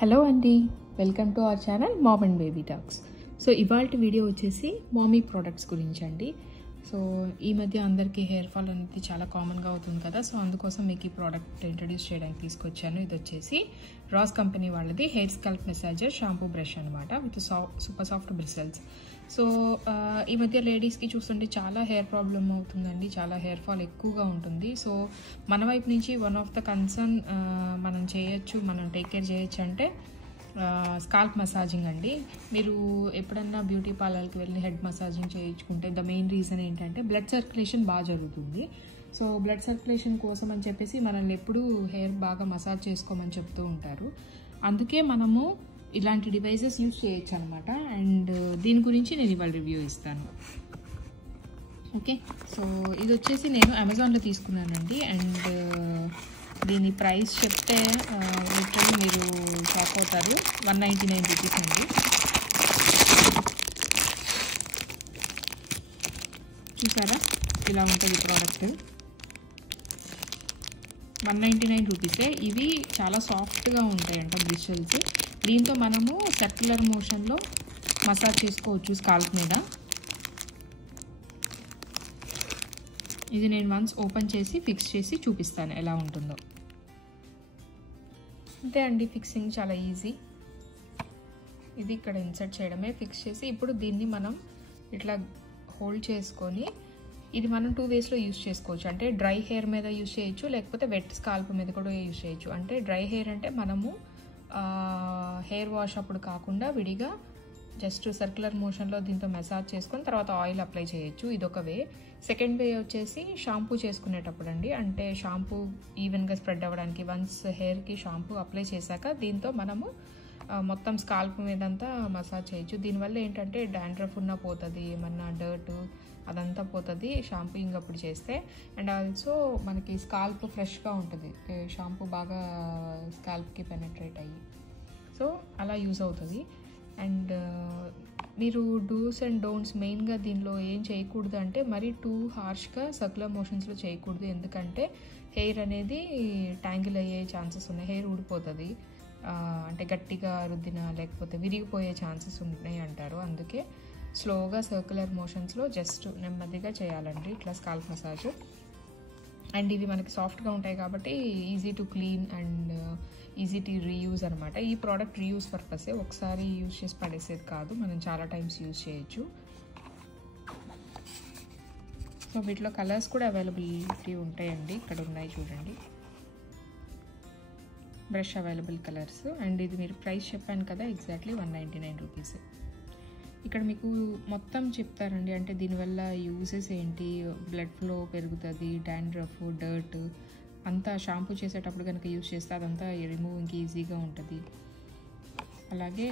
Hello అండి, welcome to our channel mom and baby talks. So ఇవాళ video వచ్చేసి మామీ products గురించి అండి. సో ఈ మధ్య అందరికీ హెయిర్ ఫాల్ అనేది చాలా కామన్గా అవుతుంది కదా. సో అందుకోసం మీకు ఈ ప్రోడక్ట్ ఇంట్రడ్యూస్ చేయడానికి తీసుకొచ్చాను. ఇది వచ్చేసి రాస్ కంపెనీ వాళ్ళది హెయిర్ స్కల్ప్ మెసాజర్ షాంపూ బ్రష్ అనమాట, విత్ సూపర్ సాఫ్ట్ బ్రిసల్స్. సో ఈ మధ్య లేడీస్కి చూస్తుంటే చాలా హెయిర్ ప్రాబ్లమ్ అవుతుందండి, చాలా హెయిర్ ఫాల్ ఎక్కువగా ఉంటుంది. సో మన వైపు నుంచి వన్ ఆఫ్ ద కన్సర్న్ మనం చేయొచ్చు, మనం టేక్ కేర్ చేయొచ్చు అంటే స్కాల్ప్ మసాజింగ్ అండి. మీరు ఎప్పుడన్నా బ్యూటీ పార్లర్కి వెళ్ళి హెడ్ మసాజింగ్ చేయించుకుంటే ద మెయిన్ రీజన్ ఏంటంటే బ్లడ్ సర్క్యులేషన్ బాగా జరుగుతుంది. సో బ్లడ్ సర్క్యులేషన్ కోసం అని చెప్పేసి మనల్ని ఎప్పుడూ హెయిర్ బాగా మసాజ్ చేసుకోమని చెప్తూ ఉంటారు. అందుకే మనము ఇలాంటి డివైసెస్ యూజ్ చేయొచ్చు అనమాట. అండ్ దీని గురించి నేను ఇవాళ రివ్యూ ఇస్తాను. ఓకే, సో ఇది వచ్చేసి నేను అమెజాన్లో తీసుకున్నానండి. అండ్ దీని ప్రైస్ చెప్తే లిటరల్లీ మీరు షాక్ అవుతారు. 199 రూపీస్ అండి. చూసారా, ఇలా ఉంటుంది ప్రోడక్ట్. 199 రూపీసే. ఇవి చాలా సాఫ్ట్గా ఉంటాయంట బ్రిషల్స్. దీంతో మనము సర్క్యులర్ మోషన్లో మసాజ్ చేసుకోవచ్చు స్కాల్ప్ మీద. ఇది నేను వన్స్ ఓపెన్ చేసి ఫిక్స్ చేసి చూపిస్తాను ఎలా ఉంటుందో. అంతే అండి, ఫిక్సింగ్ చాలా ఈజీ. ఇది ఇక్కడ ఇన్సర్ట్ చేయడమే, ఫిక్స్ చేసి ఇప్పుడు దీన్ని మనం ఇట్లా హోల్డ్ చేసుకొని ఇది మనం 2 వేస్లో యూజ్ చేసుకోవచ్చు. అంటే డ్రై హెయిర్ మీద యూజ్ చేయొచ్చు, లేకపోతే వెట్ స్కాల్ప్ మీద కూడా యూజ్ చేయొచ్చు. అంటే డ్రై హెయిర్ అంటే మనము హెయిర్ వాష్ అప్పుడు కాకుండా విడిగా జస్ట్ సర్క్యులర్ మోషన్లో దీంతో మసాజ్ చేసుకొని తర్వాత ఆయిల్ అప్లై చేయొచ్చు. ఇదొక వే. సెకండ్ వే వచ్చేసి షాంపూ చేసుకునేటప్పుడు అండి. అంటే షాంపూ ఈవెన్గా స్ప్రెడ్ అవ్వడానికి వన్స్ హెయిర్కి షాంపూ అప్లై చేశాక దీంతో మనము మొత్తం స్కాల్ప్ మీదంతా మసాజ్ చేయొచ్చు. దీనివల్ల ఏంటంటే డాండ్రఫ్ ఉన్న పోతుంది, ఏమన్నా డర్ట్ అదంతా పోతుంది షాంపూయింగ్ అప్పుడు చేస్తే. అండ్ ఆల్సో మనకి స్కాల్ప్ ఫ్రెష్గా ఉంటుంది, షాంపూ బాగా స్కాల్ప్కి పెనట్రేట్ అయ్యి. సో అలా యూజ్ అవుతుంది. అండ్ మీరు డూస్ అండ్ డోంట్స్ మెయిన్గా దీనిలో ఏం చేయకూడదు అంటే మరీ టూ హార్ష్గా సర్క్యులర్ మోషన్స్లో చేయకూడదు. ఎందుకంటే హెయిర్ అనేది ట్యాంగిల్ అయ్యే ఛాన్సెస్ ఉన్నాయి, హెయిర్ ఊడిపోతుంది. అంటే గట్టిగా రుద్దిన లేకపోతే విరిగిపోయే ఛాన్సెస్ ఉన్నాయి అంటారు. అందుకే స్లోగా సర్క్యులర్ మోషన్స్లో జస్ట్ నెమ్మదిగా చేయాలండి ఇట్లా స్కాల్ప్ మసాజ్. అండ్ ఇవి మనకి సాఫ్ట్గా ఉంటాయి కాబట్టి easy to clean and easy to reuse అనమాట. ఈ ప్రోడక్ట్ రీయూజ్ పర్పసే, ఒకసారి యూజ్ చేసి పడేసేది కాదు, మనం చాలా టైమ్స్ యూజ్ చేయొచ్చు. సో వీటిలో కలర్స్ కూడా అవైలబిలిటీ ఉంటాయండి, ఇక్కడ ఉన్నాయి చూడండి, బ్రష్ అవైలబుల్ కలర్స్. అండ్ ఇది మీరు ప్రైస్ చెప్పాను కదా, ఎగ్జాక్ట్లీ 199 రూపీస్. ఇక్కడ మీకు మొత్తం చెప్తారండి, అంటే దీనివల్ల యూజెస్ ఏంటి, బ్లడ్ ఫ్లో పెరుగుతుంది, డాండ్రఫ్, డర్ట్ అంతా షాంపూ చేసేటప్పుడు కనుక యూజ్ చేస్తే అదంతా రిమూవింగ్ ఈజీగా ఉంటుంది. అలాగే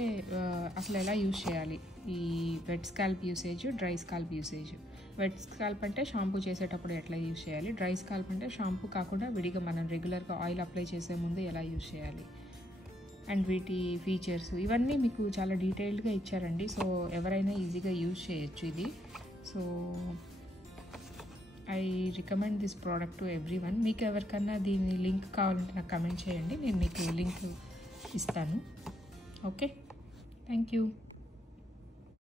అసలు ఎలా యూజ్ చేయాలి, ఈ wet scalp usage, dry scalp usage. Wet scalp అంటే షాంపూ చేసేటప్పుడు ఎట్లా యూజ్ చేయాలి, డ్రై స్కాల్ప్ అంటే షాంపూ కాకుండా విడిగా మనం రెగ్యులర్గా ఆయిల్ అప్లై చేసే ముందు ఎలా యూజ్ చేయాలి, అండ్ వీటి ఫీచర్స్ ఇవన్నీ మీకు చాలా డీటెయిల్డ్గా ఇచ్చారండి. సో ఎవరైనా ఈజీగా యూజ్ చేయొచ్చు ఇది. So I recommend this product to every one. మీకు ఎవరికన్నా దీని లింక్ కావాలంటే నాకు కమెంట్ చేయండి, నేను మీకు లింక్ ఇస్తాను. Okay, thank you.